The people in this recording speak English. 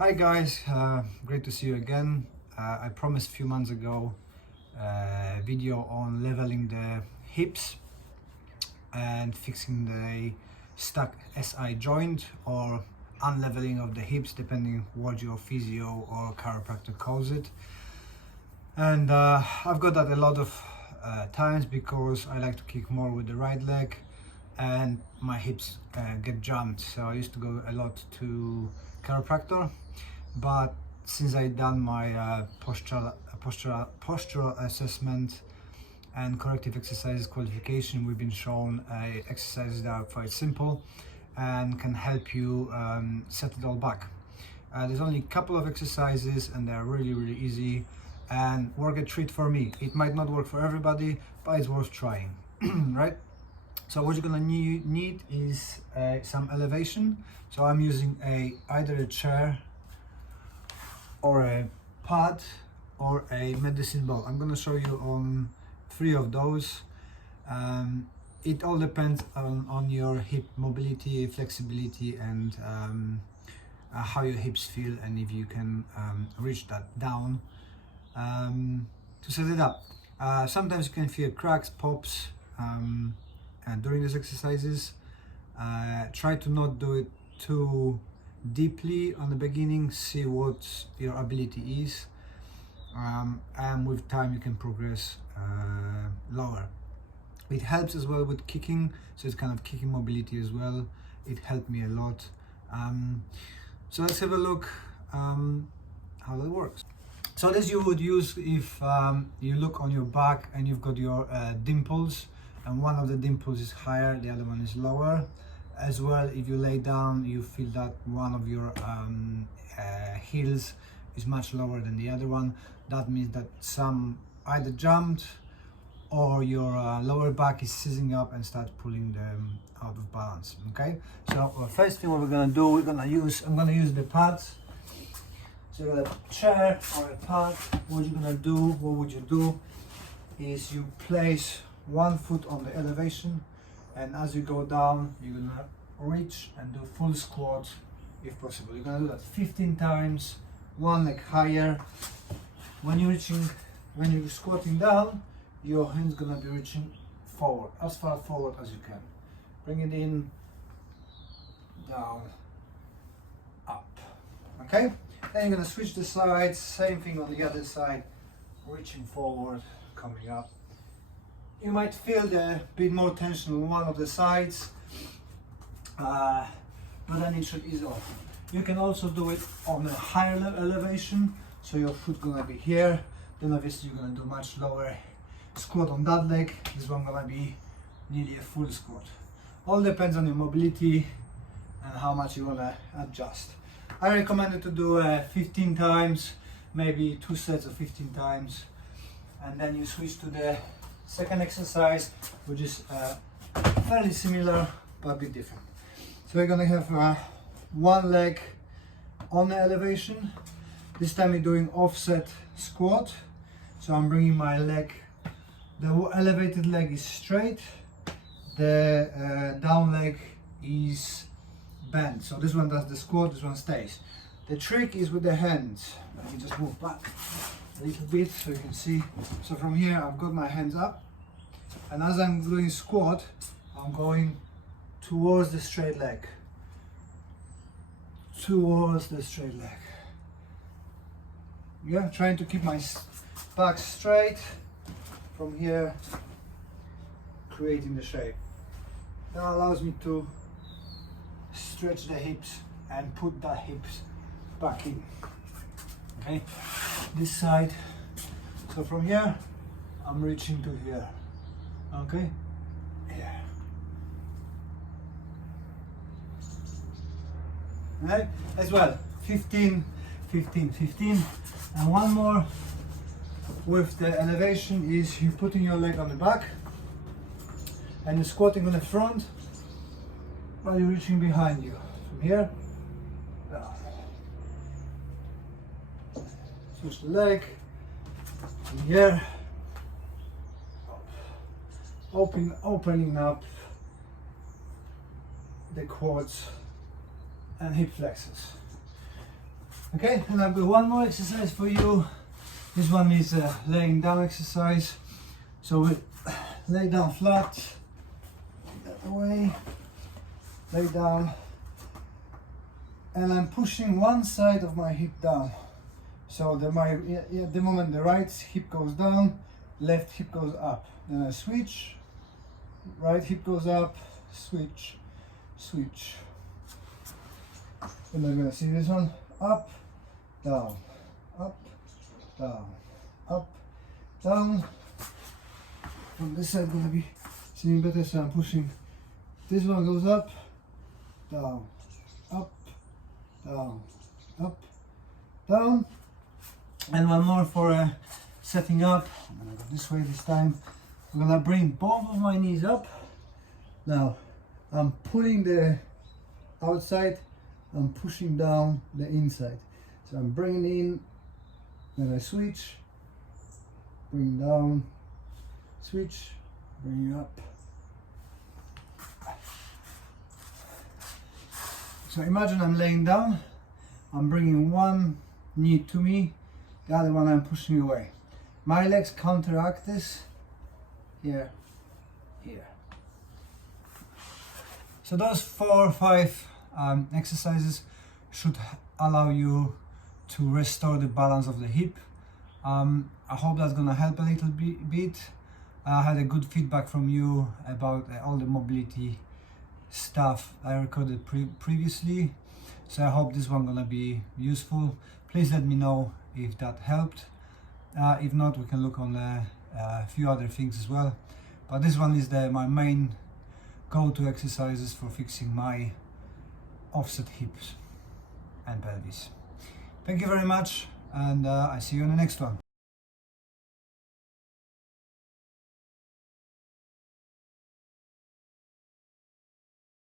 Hi guys, great to see you again. I promised a few months ago a video on leveling the hips and fixing the stuck SI joint or unleveling of the hips, depending what your physio or chiropractor calls it. And I've got that a lot of times because I like to kick more with the right leg and my hips get jammed. So I used to go a lot to chiropractor, but since I done my postural assessment and corrective exercises qualification, we've been shown exercises that are quite simple and can help you set it all back. There's only a couple of exercises and they're really easy and work a treat for me. It might not work for everybody, but it's worth trying. Right? So what you're gonna need is some elevation. So I'm using either a chair or a pad or a medicine ball. I'm gonna show you on 3 of those. It all depends on your hip mobility, flexibility, and how your hips feel, and if you can reach that down to set it up. Sometimes you can feel cracks, pops during these exercises. Try to not do it too deeply on the beginning, see what your ability is, and with time you can progress lower. It helps as well with kicking, so it's kind of kicking mobility as well. It helped me a lot. So let's have a look how that works. So this you would use if you look on your back and you've got your dimples, and one of the dimples is higher, the other one is lower. As well, if you lay down, you feel that one of your heels is much lower than the other one. That means that some either jumped or your lower back is seizing up and start pulling them out of balance. Okay, so first thing what we're gonna do, I'm gonna use the pads. So you got a chair or a pad. What you're gonna do, what would you do is you place one foot on the elevation, and as you go down you're gonna reach and do full squat if possible. You're gonna do that 15 times, one leg higher. When you're squatting down, your hand's gonna be reaching forward, as far forward as you can. Bring it in, down, up. Okay, then you're gonna switch the sides, same thing on the other side, reaching forward, coming up. You might feel a bit more tension on one of the sides, but then it should ease off. You can also do it on a higher elevation, so your foot gonna be here, then obviously you're gonna do much lower squat on that leg. This one gonna be nearly a full squat. All depends on your mobility and how much you wanna adjust. I recommend it to do 15 times, maybe 2 sets of 15 times, and then you switch to the second exercise, which is fairly similar but a bit different. So we're gonna have one leg on the elevation. This time we're doing offset squat. So I'm bringing my leg, the elevated leg is straight, the down leg is bent. So this one does the squat, this one stays. The trick is with the hands. Let me just move back a little bit so you can see. So from here I've got my hands up, and as I'm doing squat, I'm going towards the straight leg. Towards the straight leg. Yeah, trying to keep my back straight. From here, creating the shape. That allows me to stretch the hips and put the hips back in. Okay, this side. So from here, I'm reaching to here. Okay, here. Right, as well, 15, 15, 15, and one more with the elevation is you putting your leg on the back and you're squatting on the front while you're reaching behind you. From here, down. Switch the leg, from here, up. Opening up the quads and hip flexors. Okay, and I've got one more exercise for you. This one is a laying down exercise. So we lay down flat, that away, lay down, and I'm pushing one side of my hip down. So at the moment the right hip goes down, left hip goes up. Then I switch, right hip goes up, switch, switch. And I'm gonna see this one, up, down, up, down, up, down. From this side gonna be seeing better, so I'm pushing. This one goes up, down, up, down, up, down. And one more for setting up. I'm gonna go this way this time. I'm gonna bring both of my knees up. Now I'm pulling the outside, I'm pushing down the inside. So I'm bringing in, then I switch, bring down, switch, bring up. So imagine I'm laying down, I'm bringing one knee to me, the other one I'm pushing away. My legs counteract this, here, here. So those 4 or 5 exercises should allow you to restore the balance of the hip. I hope that's gonna help a little bit. I had a good feedback from you about all the mobility stuff I recorded previously, so I hope this one gonna be useful. Please let me know if that helped. If not, we can look on a few other things as well, but this one is my main go-to exercises for fixing my offset hips and pelvis. Thank you very much, and I see you in the next one.